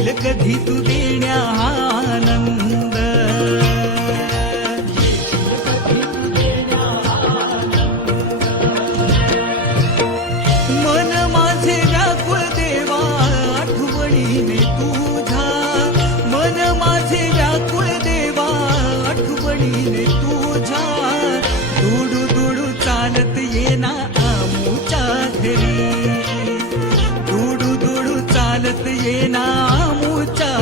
येईल कधी तू देण्या आनंद. मन माझे व्याकुळ देवा आठवणीने तुझा. मन माझे व्याकुळ देवा आठवणीने तुझा. दुडू दुडू चालत येना आमूच्या घरी. येना 붙잡